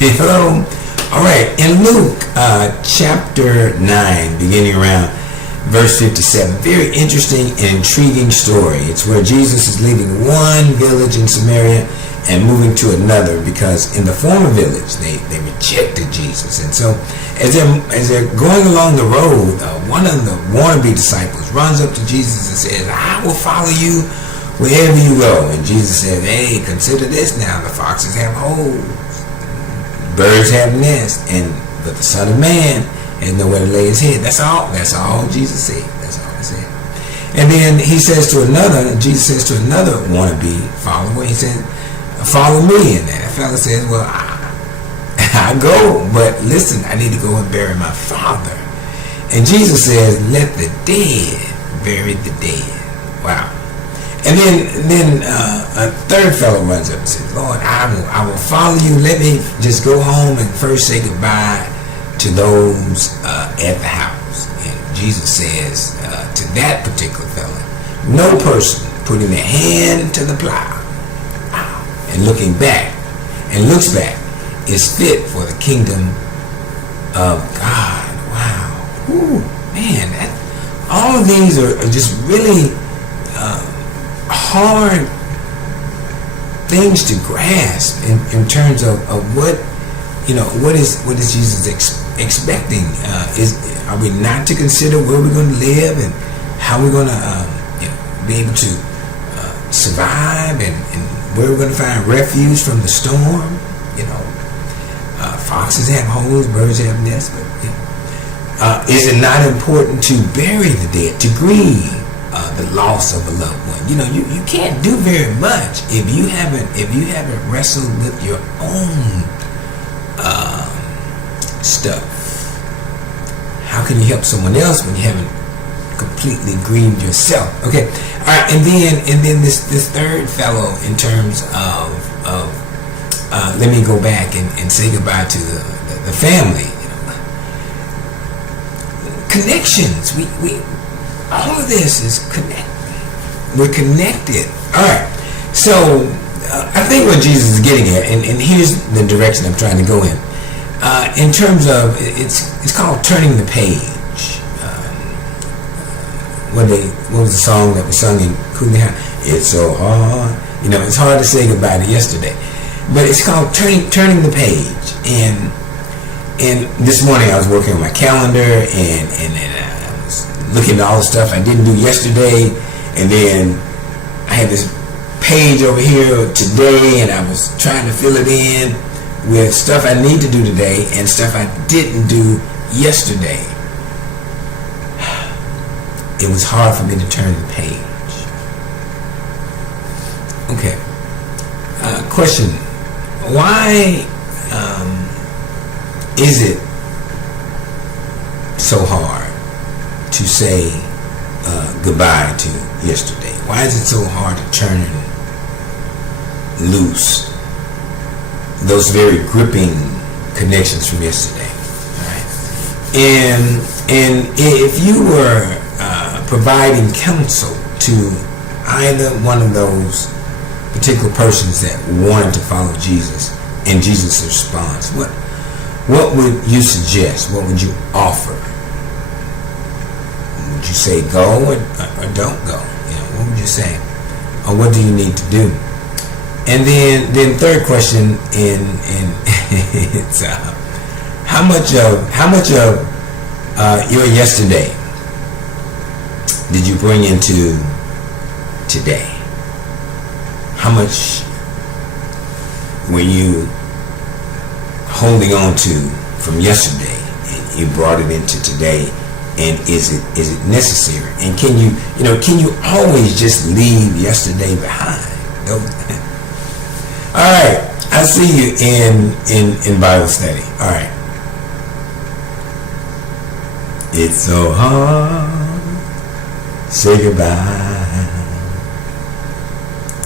Hello. All right. In Luke chapter 9, beginning around verse 57, very interesting and intriguing story. It's where Jesus is leaving one village in Samaria and moving to another, because in the former village they rejected Jesus. And so as they're going along the road, one of the wannabe disciples runs up to Jesus and says, "I will follow you wherever you go." And Jesus said, "Hey, consider this now. The foxes have holes, birds have nests, but the Son of Man has nowhere to lay his head." That's all Jesus said. That's all he said. And then Jesus says to another wannabe follower, he said, "Follow me." And that fella says, "Well, I go, but listen, I need to go and bury my father." And Jesus says, "Let the dead bury the dead." Wow. And then a third fellow runs up and says, "Lord, I will follow you. Let me just go home and first say goodbye to those at the house." And Jesus says to that particular fellow, "No person putting their hand to the plow and looks back is fit for the kingdom of God." Wow. Ooh, man, all of these are just really hard things to grasp in terms of what is Jesus expecting. Are we not to consider where we're going to live and how we're going to be able to survive, and where we're going to find refuge from the storm? Foxes have holes, birds have nests, but is it not important to bury the dead, to grieve the loss of a loved one? You can't do very much if you haven't wrestled with your own stuff. How can you help someone else when you haven't completely grieved yourself? Okay, all right, and then this third fellow, in terms of let me go back and say goodbye to the family. Connections. We all of this is connected. We're connected. All right. So I think what Jesus is getting at, and here's the direction I'm trying to go in terms of it's called turning the page. What was the song that was sung in Cooley? It's so hard. It's hard to say goodbye to yesterday, but it's called turning the page. And this morning I was working on my calendar, and I was looking at all the stuff I didn't do yesterday, and then I had this page over here today, and I was trying to fill it in with stuff I need to do today and stuff I didn't do yesterday. It was hard for me to turn the page. Okay. Question: why is it so hard to say goodbye to yesterday? Why is it so hard to turn loose those very gripping connections from yesterday? All right. And if you were providing counsel to either one of those particular persons that wanted to follow Jesus, and Jesus' response, what would you suggest? What would you offer? Would you say go or don't go? What would you say? Or what do you need to do? And then third question, it's how much of your yesterday did you bring into today? How much were you holding on to from yesterday and you brought it into today? And is it necessary? And can you always just leave yesterday behind? All right, I see you in Bible study. All right. It's so hard. Say goodbye